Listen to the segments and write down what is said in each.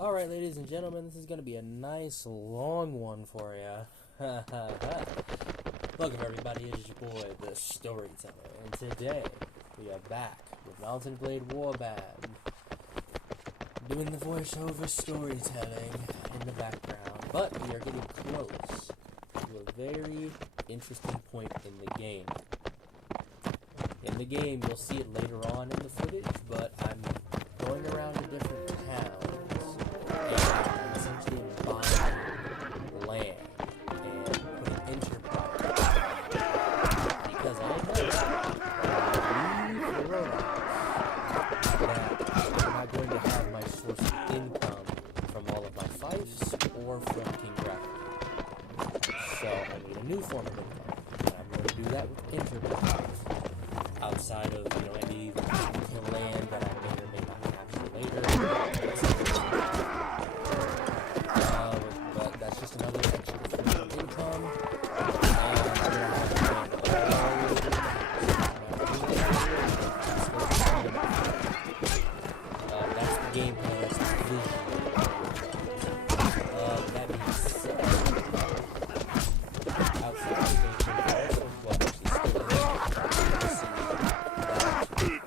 Alright, ladies and gentlemen, this is going to be a nice long one for you. Welcome, everybody. It's your boy, the Storyteller, and today we are back with Mountain Blade Warband, doing the voiceover storytelling in the background. But we are getting close to a very interesting point in the game. In the game, you'll see it later on in the footage, but I'm going around to different towns and essentially buying land and putting enterprise. Because I know that I'm not going to have my source of income from all of my fiefs or from King Graphic. So I need a new form of income. And I'm going to do that with enterprise. Outside of, any land that I may or may not capture later. But that's just another extra form of income. And I'm going to have that's the game plan, that's the vision. That being said, outside of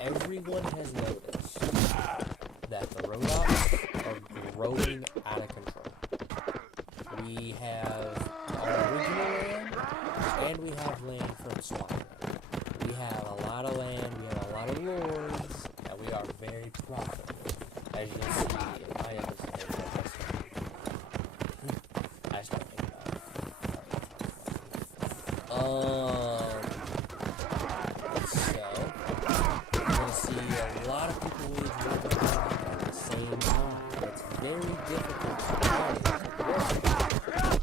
everyone has noticed that the robots are growing out of control. We have our original land, and we have land from Swine. We have a lot of land, we have a lot of lords, and we are very profitable, as you'll see in my episode. I start thinking about it. See a lot of people wage war at the same time. It's very difficult to play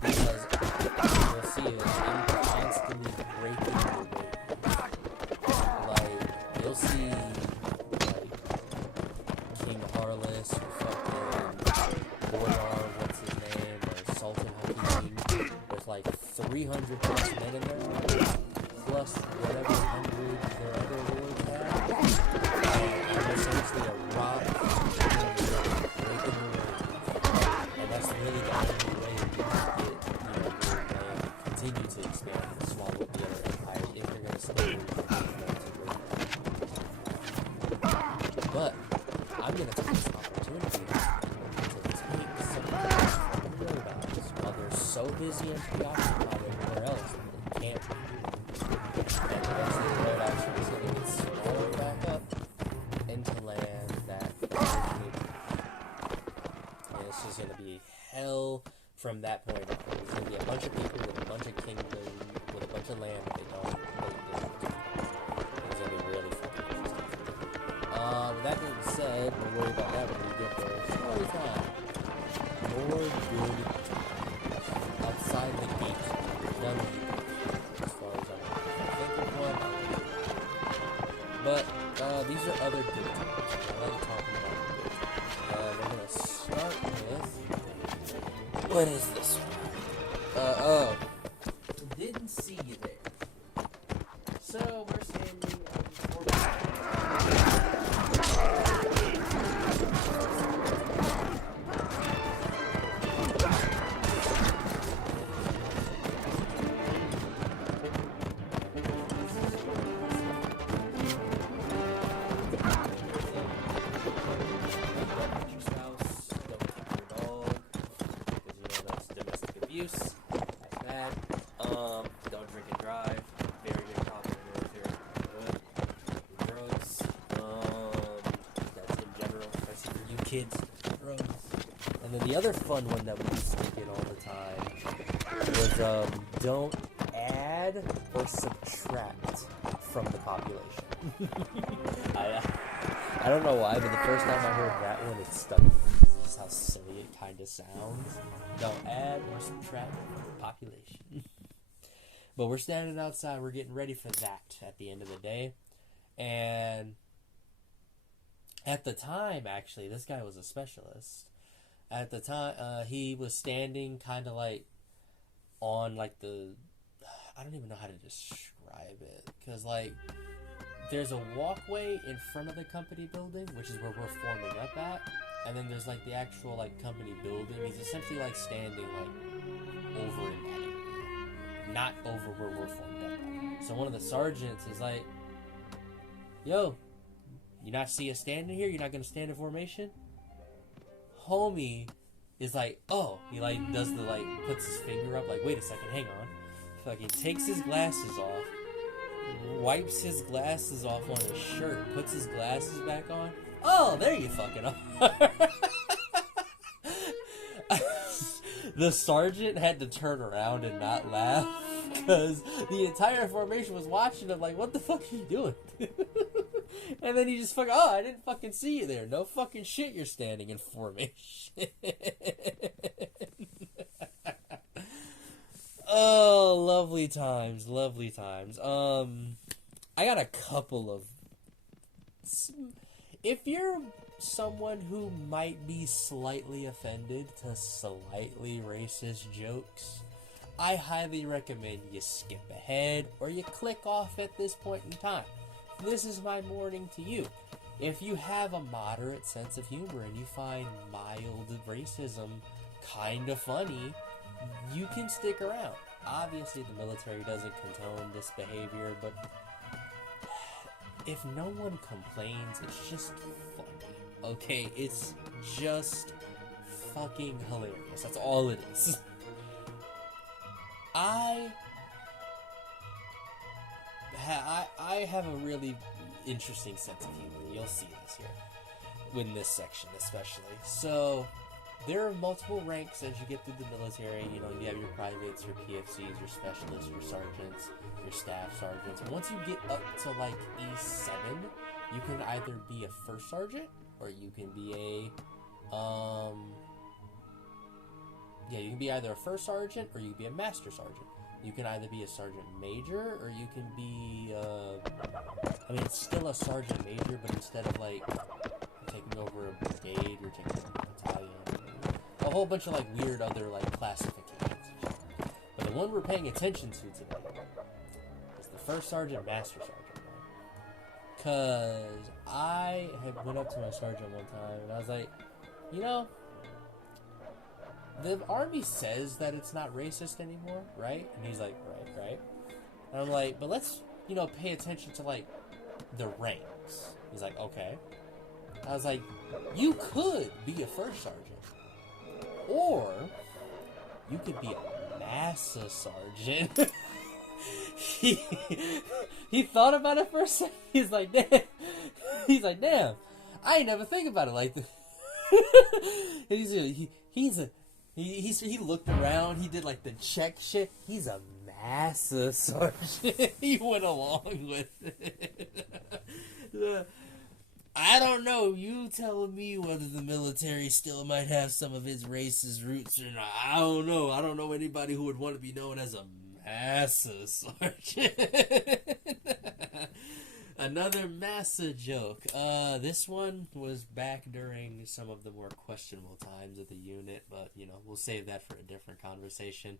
because you'll see it constantly breaking the waves. Like, you'll see, King Harless or fucking Boyar, what's his name, or Sultan Hakim. There's 300 plus men in there, plus whatever hundred their other lords have. Essentially a rock breaking the waves. And that's really the only way you can continue to expand and swallow the other empires if you're going to stay But I'm going to take this opportunity to take some of the robots while they're so busy and preoccupied everywhere else that they can't be. And eventually the robots are just going to get swallowed back up into land that and it's just going to be hell from that point on. There's going to be a bunch of people with a bunch of kingdom, with a bunch of land that they don't. It's going to be really fucking interesting. With that being said, we'll worry about that when we get there. Story time. More good outside the gate. Done as far as I think of one. But these are other good times. I like talking about good. We're gonna start with what is this one? Didn't see you there. So we're standing on that's bad. Don't drink and drive. Very good problem if you're good. Drugs. That's in general, especially for you kids. Drugs. And then the other fun one that we used to get all the time was don't add or subtract from the population. I don't know why, but the first time I heard that one, it stuck. That's how silly it kind of sounds. Don't add or subtract population. But we're standing outside. We're getting ready for that at the end of the day. And at the time, actually, this guy was a specialist. At the time, he was standing kind of on the... I don't even know how to describe it. Because, there's a walkway in front of the company building, which is where we're forming up at. and then there's like the actual like company building. He's essentially like standing like over in that area, not over where we're formed up at. So one of the sergeants is like, "Yo, you not see us standing here? You're not gonna stand in formation?" Homie is like, "Oh," he like does the like puts his finger up like, "Wait a second, hang on." Fucking takes his glasses off, wipes his glasses off on his shirt, puts his glasses back on. Oh, there you fucking are. The sergeant had to turn around and not laugh because the entire formation was watching him like, what the fuck are you doing? And then he just fucking, oh, I didn't fucking see you there. No fucking shit, you're standing in formation. Oh, lovely times, lovely times. I got a couple of... If you're someone who might be slightly offended to slightly racist jokes, I highly recommend you skip ahead or you click off at this point in time. This is my warning to you. If you have a moderate sense of humor and you find mild racism kind of funny, you can stick around. Obviously, the military doesn't condone this behavior, but if no one complains, it's just funny. Okay, it's just fucking hilarious. That's all it is. I have a really interesting sense of humor. You'll see this here, in this section especially. So, there are multiple ranks as you get through the military. You know, you have your privates, your PFCs, your specialists, your sergeants, your staff sergeants. And once you get up to like E7, you can either be a first sergeant or you can be a you can be either a first sergeant or you can be a master sergeant. You can either be a sergeant major or you can be it's still a sergeant major, but instead of like taking over a brigade, you're taking over a battalion. A whole bunch of like weird other like classifications. But the one we're paying attention to today is the first sergeant, master sergeant. Cause I had went up to my sergeant one time and I was like, you know, the Army says that it's not racist anymore, right? And he's like, right. And I'm like, but let's, pay attention to like the ranks. He's like, okay. I was like, you could be a first sergeant. Or you could be a master sergeant. he thought about it for a second. He's like, damn. I ain't never think about it like this. He looked around. He did like the check shit. He's a master sergeant. He went along with it. I don't know. You telling me whether the military still might have some of its racist roots or not. I don't know. I don't know anybody who would want to be known as a master sergeant. Another massa joke. This one was back during some of the more questionable times of the unit, but, we'll save that for a different conversation.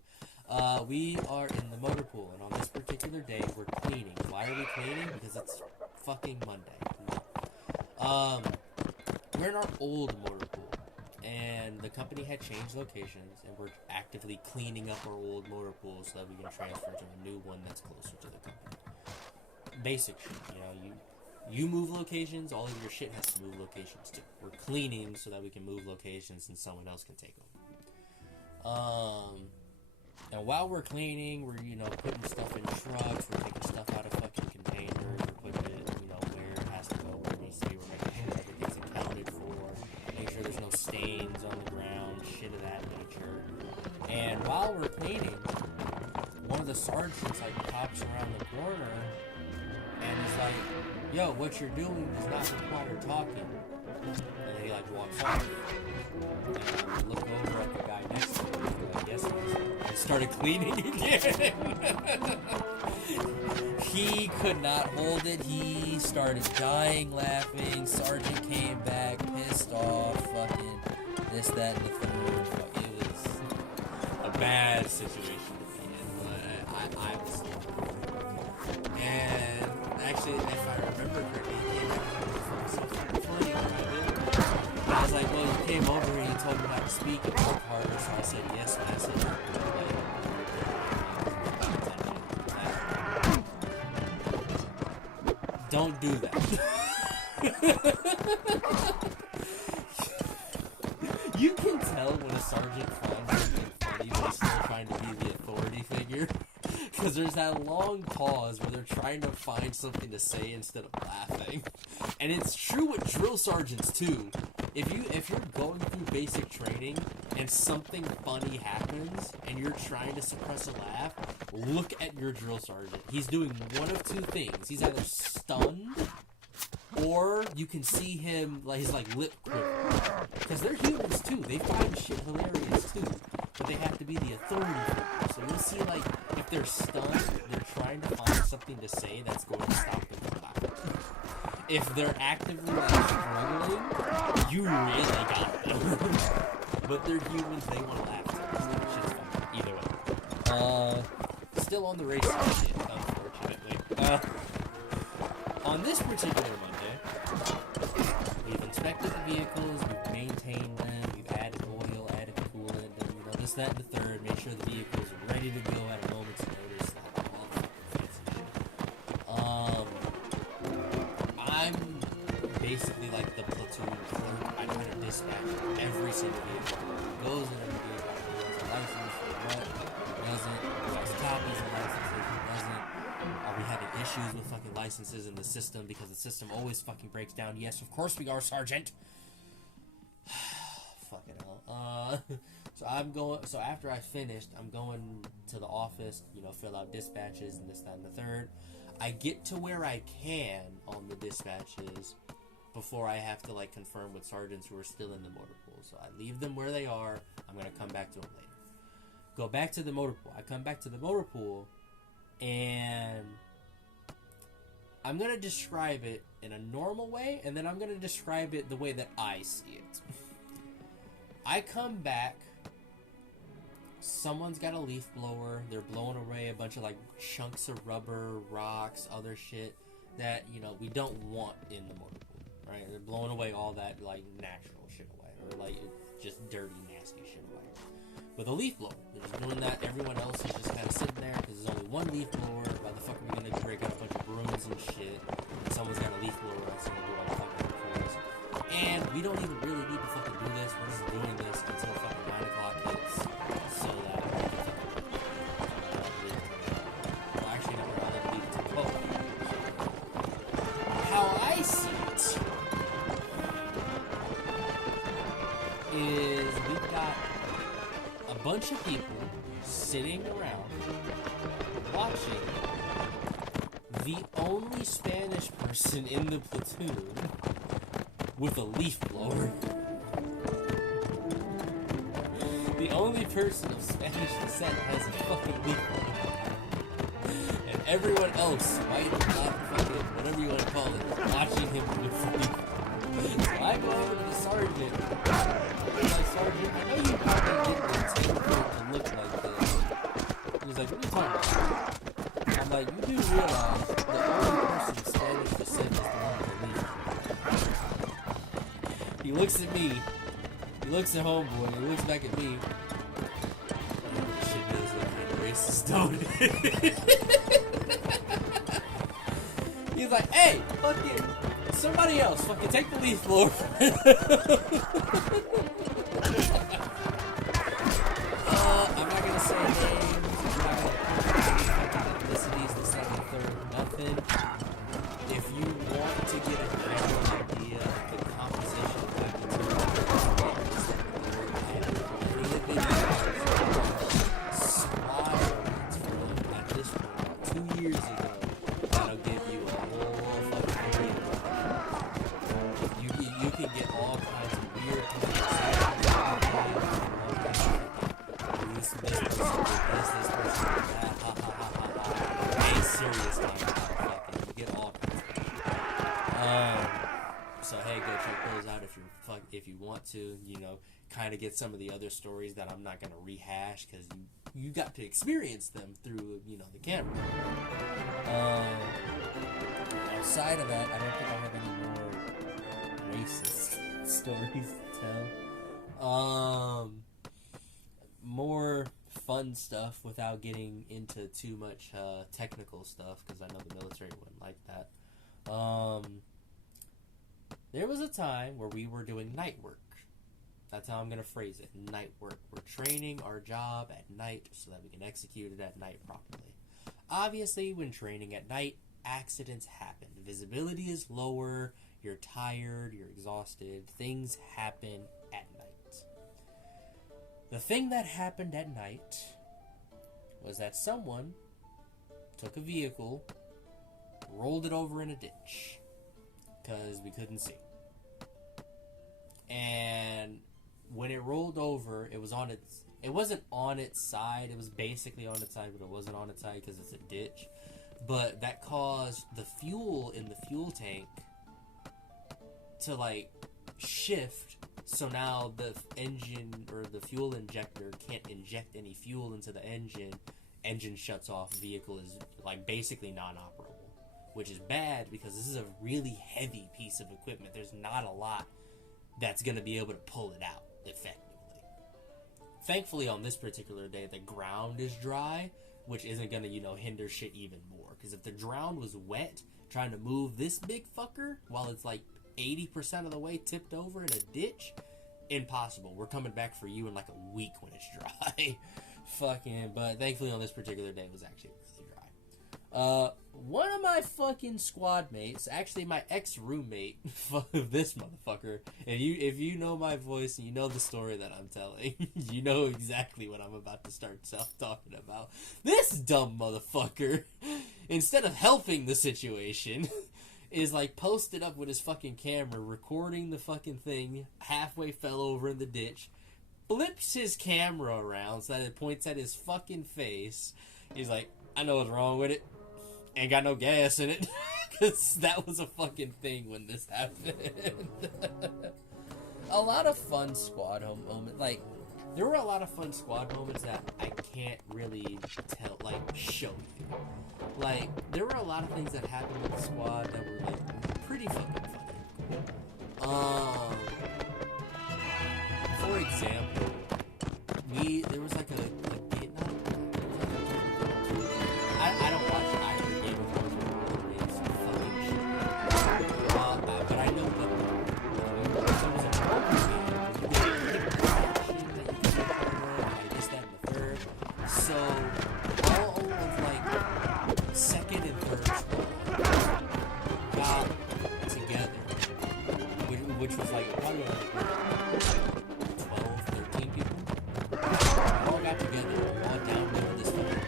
We are in the motor pool, and on this particular day, we're cleaning. Why are we cleaning? Because it's fucking Monday. We're in our old motor pool, and the company had changed locations, and we're actively cleaning up our old motor pool so that we can transfer to a new one that's closer to the company. Basic shit, you move locations, all of your shit has to move locations too. We're cleaning so that we can move locations and someone else can take over. And while we're cleaning, we're, putting stuff in trucks, we're taking stuff out of fucking containers, we're putting it, where it has to go, where it needs to be, we're making sure everything's accounted for, making sure there's no stains on the ground, shit of that nature. And while we're cleaning, one of the sergeants, pops around the corner, and he's like, yo, what you're doing does not require talking. And then he, walks off. And I look over at the guy next to him, and I guess he started cleaning again. He could not hold it. He started dying laughing. Sergeant came back, pissed off, fucking this, that, and the third. It was a bad situation to be in, but I was and actually, if I remember correctly, he came out from some funny about it. I was like, well, came over and he told me how to speak and work harder, so I said yes, and I said don't do that. You can tell when a sergeant finds something funny, but he's still trying to be the authority figure. Because there's that long pause where they're trying to find something to say instead of laughing. And it's true with drill sergeants too. If you're going through basic training and something funny happens and you're trying to suppress a laugh, look at your drill sergeant. He's doing one of two things. He's either stunned, or you can see him, like, his lip quiver. Because they're humans too. They find shit hilarious too. But they have to be the authority figure. So you'll see, like, if they're stunned, they're trying to find something to say that's going to stop them from laughing. If they're actively, like, struggling, you really got them. But they're humans, they want to laugh too. So shit's fun. Either way. Still on the racing shit, unfortunately. On this particular Monday, we've inspected the vehicles, we've maintained them, we've added oil, added coolant, and this, that, and the third, make sure the vehicles are ready to go at a moment's notice. I'm basically like the platoon clerk. I try to dispatch every single vehicle. Goes in every vehicle. Who has a license, who doesn't, who has copies of licenses, who doesn't. Are we having issues with fucking licenses in the system because the system always fucking breaks down? Yes, of course we are, Sergeant. Fucking hell. So after I finished, I'm going to the office, fill out dispatches and this, that, and the third. I get to where I can on the dispatches before I have to, like, confirm with sergeants who are still in the motor pool. So I leave them where they are. I'm going to come back to them later. Go back to the motor pool. I come back to the motor pool, and I'm going to describe it in a normal way, and then I'm going to describe it the way that I see it. I come back, someone's got a leaf blower, they're blowing away a bunch of, like, chunks of rubber, rocks, other shit that, we don't want in the motor pool, right? They're blowing away all that, like, natural shit away, or, like, just dirty, nasty shit away. With a leaf blower, they're just doing that. Everyone else is just kind of sitting there because there's only one leaf blower. Why the fuck are we gonna break out a bunch of brooms and shit? And someone's got a leaf blower that's gonna do all the fucking work for us. And we don't even really need to fucking do this. We're just doing this until fucking 9 o'clock hits, so that we can fucking leave. Well, actually, no, we're not gonna leave until 12. How I see it is we've got a bunch of people sitting around watching the only Spanish person in the platoon with a leaf blower. The only person of Spanish descent has a fucking leaf blower. And everyone else, white, black, fucking, whatever you want to call it, watching him with the leaf blower. So I go over to the sergeant. I'm like, Sergeant, I know you probably didn't intend for it to look like this. He's like, what are you talking about? I'm like, you do realize the only person of Spanish descent is the one with the leaf blower. He looks at me. He looks at homeboy. He looks back at me. This shit does look kind of racist, don't it? He's like, hey, fucking... somebody else, fucking take the leaf blower. I'm not gonna say names. I'm not gonna put ethnicities, the second, third, nothing. If you want to get a general idea of the composition of that material, at this point, about 2 years ago, that'll give you a whole fucking idea. You can get all kinds of weird this person did this person did that, ha ha ha ha ha. Ain't serious time, fucking. You get all kinds of so hey, go check those out if you want to, kind of get some of the other stories that I'm not gonna rehash because you got to experience them through, the camera. Outside of that, I don't think I have any more racist stories to tell. More fun stuff without getting into too much technical stuff, because I know the military wouldn't like that. There was a time where we were doing night work. That's how I'm going to phrase it. Night work. We're training our job at night so that we can execute it at night properly. Obviously, when training at night, accidents happen. Visibility is lower. You're tired. You're exhausted. Things happen at night. The thing that happened at night was that someone took a vehicle, rolled it over in a ditch, because we couldn't see. And when it rolled over, it wasn't on its side. It was basically on its side, but it wasn't on its side because it's a ditch. But that caused the fuel in the fuel tank to, like, shift. So now the engine or the fuel injector can't inject any fuel into the engine. Engine shuts off. Vehicle is, like, basically non-operable, which is bad because this is a really heavy piece of equipment. There's not a lot that's going to be able to pull it out effectively. Thankfully, on this particular day, the ground is dry, which isn't going to, hinder shit even more. Because if the ground was wet, trying to move this big fucker while it's like 80% of the way tipped over in a ditch, impossible. We're coming back for you in like a week when it's dry. But thankfully on this particular day, it was actually really dry. One of my fucking squad mates, actually my ex-roommate, this motherfucker, if you know my voice and you know the story that I'm telling, you know exactly what I'm about to start talking about. This dumb motherfucker, instead of helping the situation, is like posted up with his fucking camera, recording the fucking thing, halfway fell over in the ditch, flips his camera around so that it points at his fucking face. He's like, I know what's wrong with it. Ain't got no gas in it. Because that was a fucking thing when this happened. A lot of fun squad moments. Like, there were a lot of fun squad moments that I can't really show you. Like, there were a lot of things that happened with the squad that were, like, pretty fucking funny. For example, there was like I don't watch either Game of Thrones or it's fucking shit. But I know that there was a program that and the third. So all of like second and third squad got together, which was like probably like 12, 13 people. All got together, all downloaded this fucking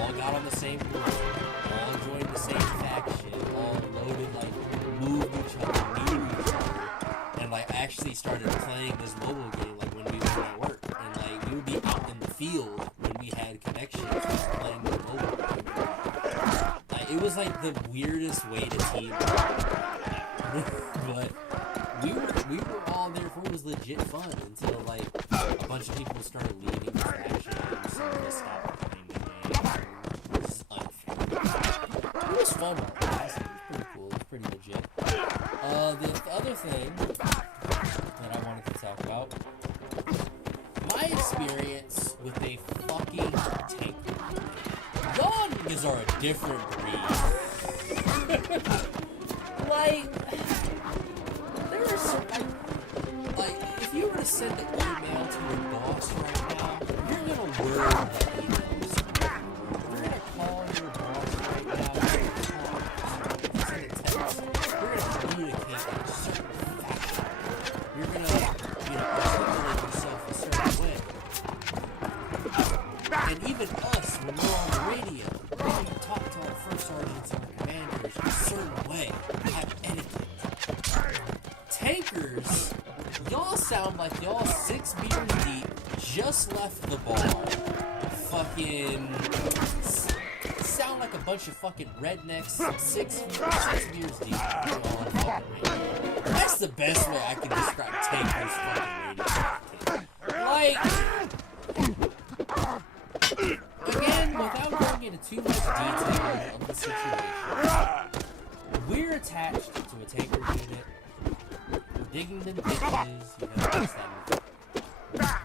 all got on the same group, all joined the same faction, all loaded, like, moved each other, knew each other, and, like, actually started playing this mobile game, like, when we were at work, and, like, we would be out in the field when we had connections, just playing the mobile game. Like, it was, like, the weirdest way to team up. But we were all there for it. Was legit fun until, like, a bunch of people started leaving the faction, and some of us stopped playing the game. It was unfair. It was fun. It was pretty cool. It was pretty legit. The other thing that I wanted to talk about, my experience with a fucking tanker. Y'all niggas are a different breed. Like, there are some, like, if you were to send an email to your boss right now, you're gonna word that email. You're gonna call your boss right now, send a text, you're gonna communicate in a certain fashion. You're gonna, articulate yourself a certain way. And even us, when we're on the radio, we need to talk to our first sergeants and our commanders in a certain way, have etiquette. Tankers, y'all sound like y'all 6 beers deep, just left the bar, fucking sound like a bunch of fucking rednecks, six beers deep. That's the best way I can describe Tankers fucking radio. Like, again, without going into too much detail of the situation, we're attached to a tanker unit. digging them ditches, you know, this, that,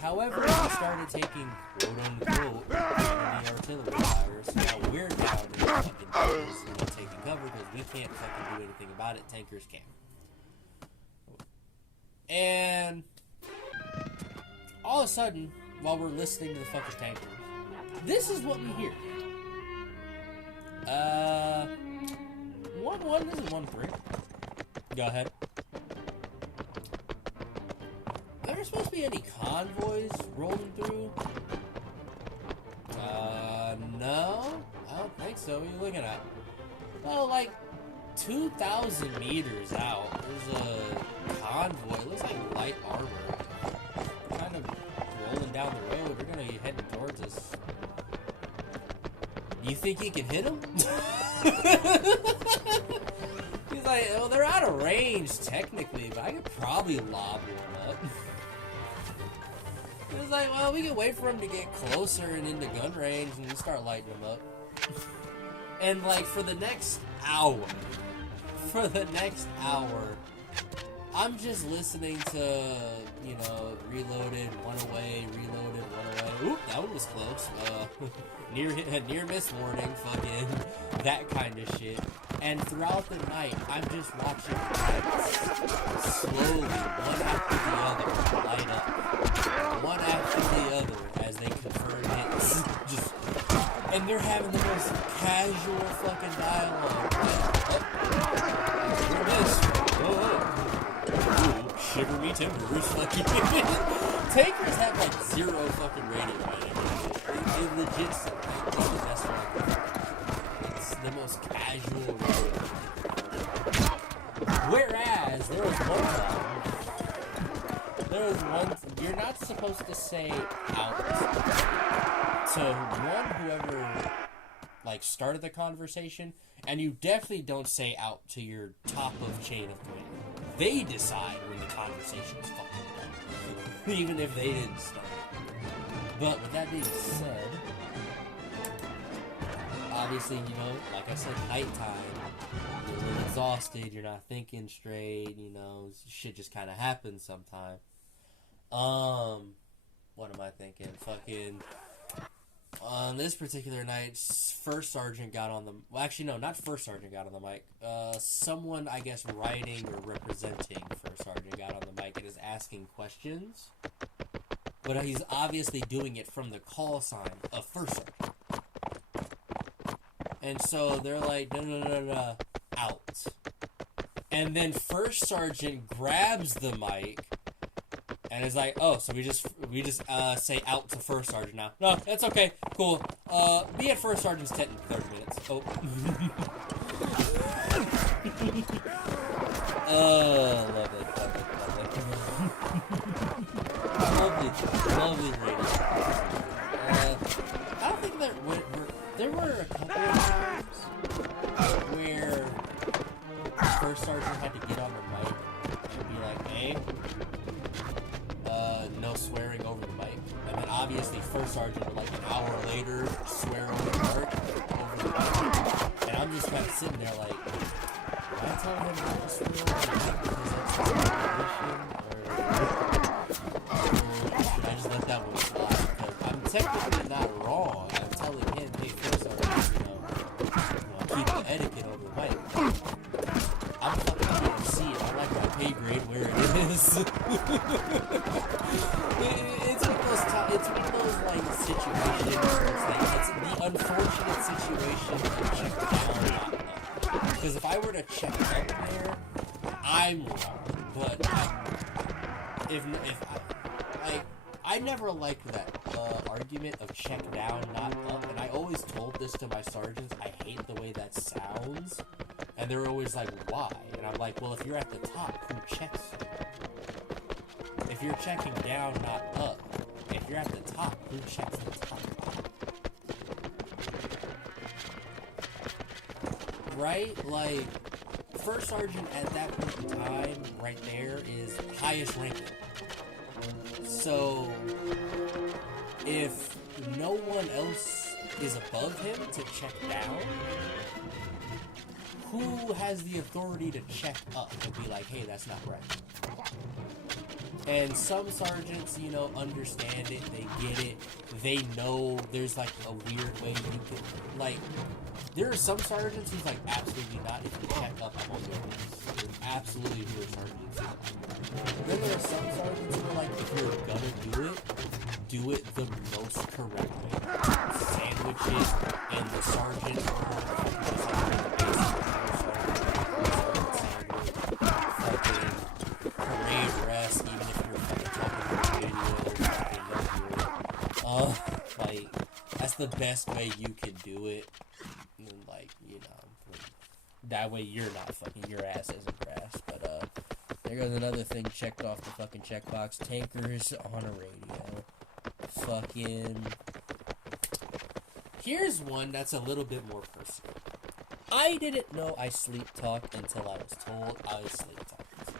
however, we started taking quote-unquote enemy artillery fire, so now we're down in the fucking ditches, you know, taking cover because we can't fucking do anything about it. Tankers can. And all of a sudden, while we're listening to the fucking tankers, this is what we hear. This is 1-3. Go ahead. Are there supposed to be any convoys rolling through? No. I don't think so. What are you looking at? Well, like 2,000 meters out, there's a convoy. It looks like light armor. Kind of rolling down the road. They're gonna be heading towards us. You think you can hit them? He's like, well, they're out of range technically, but I could probably lob one up. He was like, well, we can wait for him to get closer and into gun range and we start lighting them up. And like for the next hour, I'm just listening to, you know, reloaded, one away, reloaded, one away. Oop, that one was close. Near miss warning, fucking that kind of shit. And throughout the night, I'm just watching lights slowly, one after the other, light up. One after the other as they convert hits. Just, and they're having the most casual fucking dialogue. Like, this. Ooh, shiver me timbers. Fucking tankers have like 0 fucking radio anymore. They legit that's right. It's the most casual radio. Whereas there was one you're not supposed to say out to whoever like started the conversation, and you definitely don't say out to your top of chain of command. They decide when the conversation's fucking done, even if they didn't start it. But with that being said, obviously, you know, like I said, nighttime, you're a little exhausted, you're not thinking straight, you know, shit just kind of happens sometime. What am I thinking? Fucking, on this particular night, First Sergeant got on the, well, actually, no, not First Sergeant got on the mic. Someone, I guess, writing or representing First Sergeant got on the mic and is asking questions. But he's obviously doing it from the call sign of First Sergeant. And so they're like, no, out. And then First Sergeant grabs the mic and is like, oh, so we just say out to First Sergeant now. No, that's okay, cool. Be at First Sergeant's tent in 30 minutes. Oh. Love it. Lovely radio. I don't think there were a couple of times where First Sergeant had to get on the mic and be like, hey, no swearing over the mic. And then obviously First Sergeant would like an hour later swear over the mic. And I'm just kind of sitting there like, am I telling him not to swear over the mic because that's his regulation? Or should I just let that one slide? Because I'm technically not wrong. I'm telling him, hey, First Sergeant, you know, keep the etiquette over the mic. I'm fucking PMC and I like my pay grade where it is. It's one of those like situations where it's like it's the unfortunate situation to check down, not up. Because if I were to check up there, I'm wrong. But I never liked that argument of check down, not up. And I always told this to my sergeants. I hate the way that sounds. And they're always like, why? And I'm like, well, if you're at the top, who checks you? If you're checking down, not up. If you're at the top, who checks the top? Right? Like, First Sergeant at that point in time, right there, is highest ranking. So, if no one else is above him to check down, who has the authority to check up and be like, hey, that's not right? And some sergeants, you know, understand it, they get it, they know there's like a weird way you can, like, there are some sergeants who's like, absolutely not, if you check up, I'm on your list. There's absolutely who are sergeants. And then there are some sergeants who are like, if you're gonna do it the most correct way. Sandwiches, and the sergeant, or just like the basic fucking parade rest, even if you're fucking talking on the radio, like, that's the best way you can do it. And, like, you know, that way you're not fucking, your ass isn't grass. But, there goes another thing checked off the fucking checkbox. Tankers on a radio. Fucking... Here's one that's a little bit more personal. I didn't know I sleep talked until I was told I was sleep talked.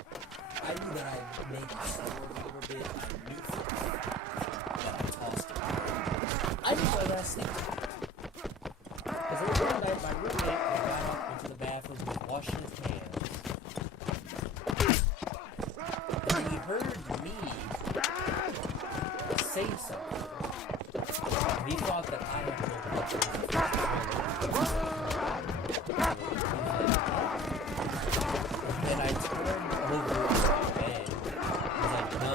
I knew that I made it slower a little bit. I knew that I tossed it. I didn't know that I sleep talked. Because one night my roommate got up into the bathroom and was washing his hands. And he heard me say something. And he thought that I had to open up to his and then I turned over in my bed. I was like, no,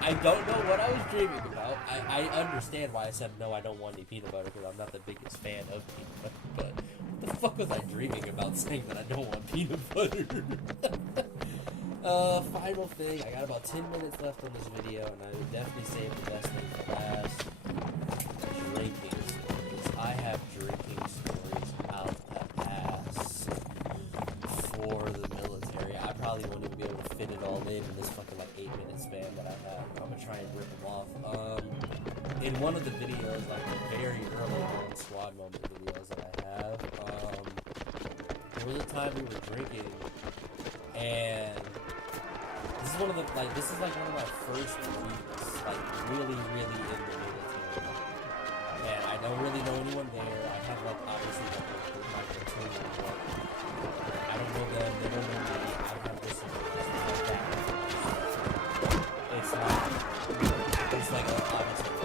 I don't know what I was dreaming about. I understand why I said no, I don't want any peanut butter, because I'm not the biggest fan of peanut butter, but what the fuck was I dreaming about saying that I don't want peanut butter? Final thing, I got about 10 minutes left on this video, and I would definitely save the best thing for last. Drinking stories. I have drinking stories out the ass for the military. I probably won't even be able to fit it all in this fucking like 8-minute span that I have. I'm gonna try and rip them off. In one of the videos, like the very early on squad moment videos that I have, there was a time we were drinking, and this is one of the, like, this is like one of my first weeks, like, really, really in the military. And I don't really know anyone there. I have, like, obviously, like, my platoon, but I don't know them, they don't know me. I have this and that. It's not, it's like, obviously,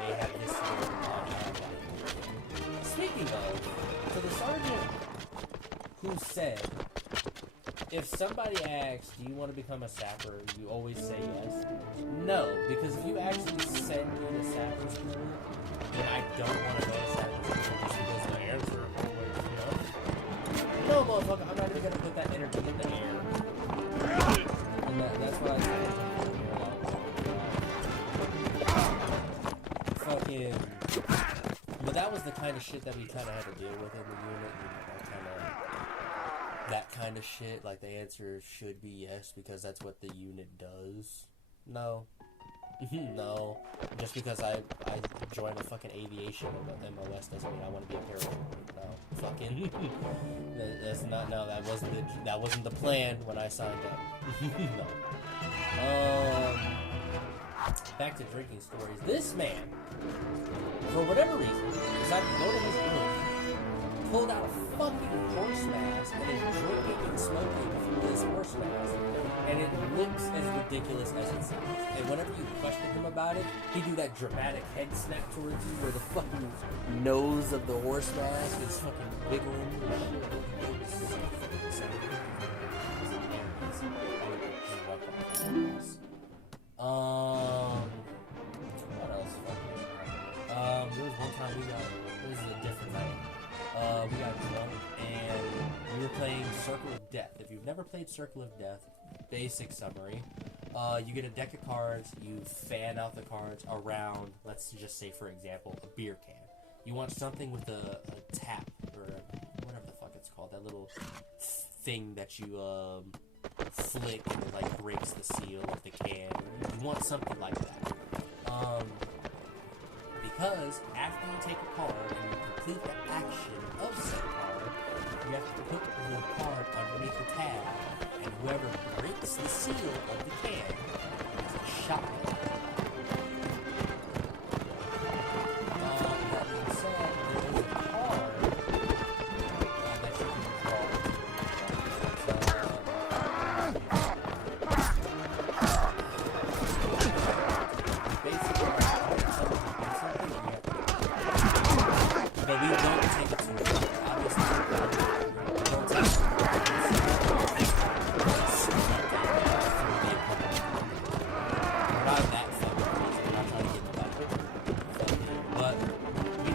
they have this and that. Speaking of, so the sergeant who said, if somebody asks, do you want to become a sapper, you always say yes. No, because if you actually send me to sapper school, then I don't want to go to sapper school just because the answer is always yes. No, motherfucker, I'm not even going to put that energy in the air. And that's what I said. Fucking... But that was the kind of shit that we kind of had to deal with in the unit. That kind of shit, like the answer should be yes because that's what the unit does. No. No. Just because I joined a fucking aviation MOS doesn't mean I want to be a paratrooper. No. Fucking. That's not, no, that wasn't the plan when I signed up. No. Back to drinking stories. This man, for whatever reason, decided to go to his room, pulled out a fucking horse mask and is drinking and smoking through this horse mask, and it looks as ridiculous as it sounds. And whenever you question him about it, he do that dramatic head snap towards you where the fucking nose of the horse mask is fucking wiggling. What else? There was one time this is a different night. We got drunk and we were playing Circle of Death. If you've never played Circle of Death, basic summary, you get a deck of cards, you fan out the cards around, let's just say for example, a beer can. You want something with a tap, or whatever the fuck it's called, that little thing that you flick and it like breaks the seal of the can. You want something like that. Because after you take a card and you complete the action of said card, you have to put the card underneath the tab, and whoever breaks the seal of the can is a shot. we don't take it too far. Obviously, we don't take it too far. We're not that fucking crazy. We're not trying to get nobody fucking. But we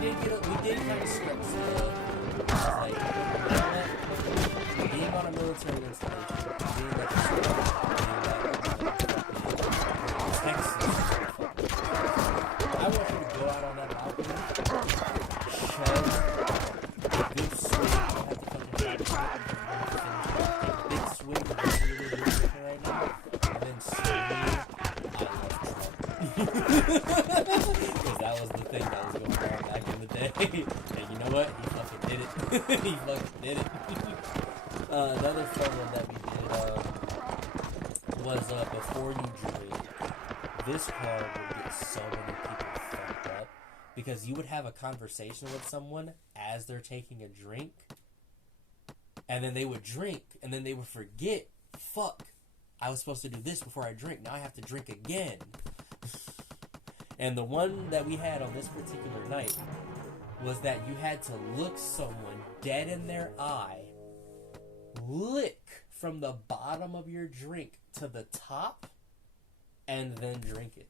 did kind of slip. So I was like, you know what? Being on a military installation, being that Texas, I want you to go out on that balcony, shove a good swing. I have to fucking try to take a big swing of this really right now, and then scream, I love Trump. Because that was the thing that was going on back in the day. And you know what? He fucking did it. He fucking did it. Another fun one that we did was before you drink. This card would get so many people fucked up because you would have a conversation with someone as they're taking a drink, and then they would drink, and then they would forget, fuck, I was supposed to do this before I drink. Now I have to drink again. And the one that we had on this particular night was that you had to look someone dead in their eye, lick from the bottom of your drink to the top, and then drink it.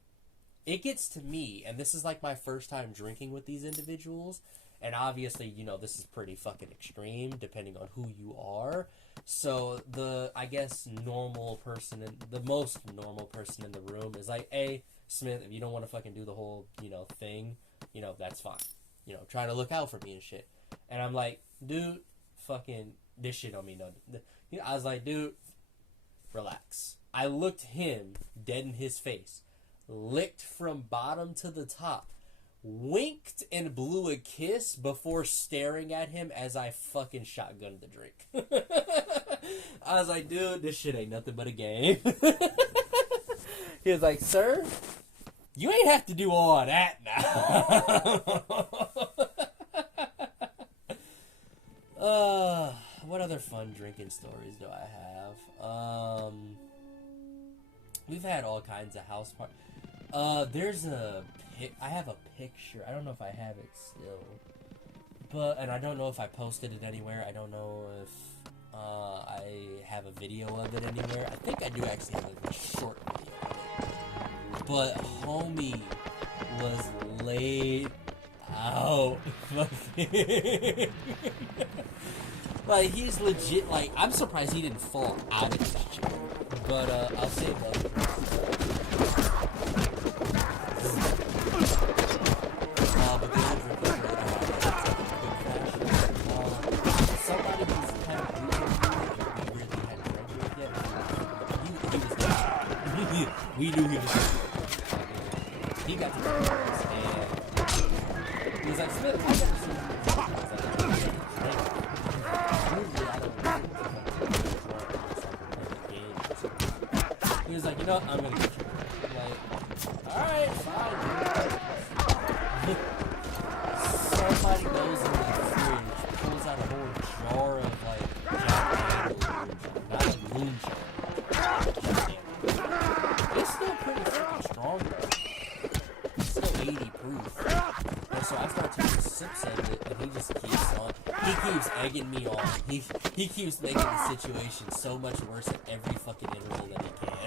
It gets to me, and this is like my first time drinking with these individuals, and obviously, you know, this is pretty fucking extreme depending on who you are. So the, I guess, normal person, the most normal person in the room is like, hey, Smith, if you don't want to fucking do the whole, you know, thing, you know, that's fine. You know, try to look out for me and shit. And I'm like, dude, fucking, this shit don't mean nothing. I was like, dude, relax. I looked him dead in his face, licked from bottom to the top, winked and blew a kiss before staring at him as I fucking shotgunned the drink. I was like, dude, this shit ain't nothing but a game. He was like, sir, you ain't have to do all of that now. What other fun drinking stories do I have? We've had all kinds of house parties. There's I have a picture. I don't know if I have it still. And I don't know if I posted it anywhere. I don't know if I have a video of it anywhere. I think I do actually have a short video of it. But homie was laid out. Like, he's legit, like, I'm surprised he didn't fall out of his chair. But, I'll say it though. But the other drinking story that I have is like a good fashion. Somebody who's kind of losing we really hadn't graduated yet. He was good. We knew he was good. He got to drink with us, and he was like, Smith, I've never seen you. He was like, you know what, I'm gonna get you. I'm like, alright, fine, dude. Somebody goes in the fridge, pulls out a whole jar of, like, Jack Daniels, not like moonshine. It's still pretty freaking strong, though. It's still 80 proof. And so I start taking sips of it, and he just keeps on. He keeps egging me on. He keeps making the situation so much worse at every fucking interval that he can.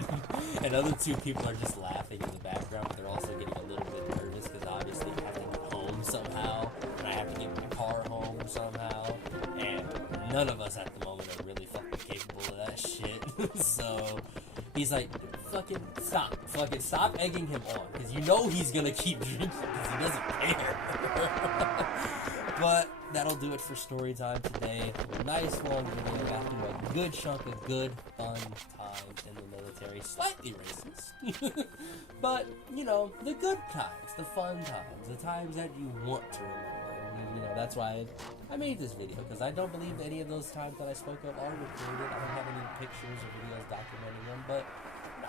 And other two people are just laughing in the background, but they're also getting a little bit nervous because obviously I have to get home somehow, and I have to get my car home somehow, and none of us at the moment are really fucking capable of that shit. So he's like, fucking stop egging him on, because you know he's gonna keep drinking because he doesn't care. But that'll do it for story time today. A nice long video. Got through a good chunk of good fun time in the military. Slightly racist. But, you know, the good times, the fun times, the times that you want to remember. You know, that's why I made this video, because I don't believe any of those times that I spoke of are recorded. I don't have any pictures or videos documenting them, but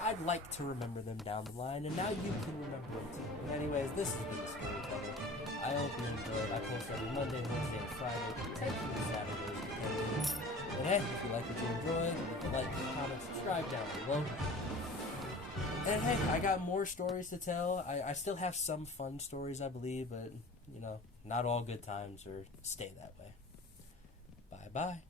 I'd like to remember them down the line, and now you can remember them too. But anyways, this has been the Storyteller. I hope you enjoyed. I post every Monday, Wednesday, and Friday, potentially Saturdays, depending. And hey, if you like what you enjoyed, leave a like, comment, subscribe down below. And hey, I got more stories to tell. I still have some fun stories, I believe, but not all good times or stay that way. Bye bye.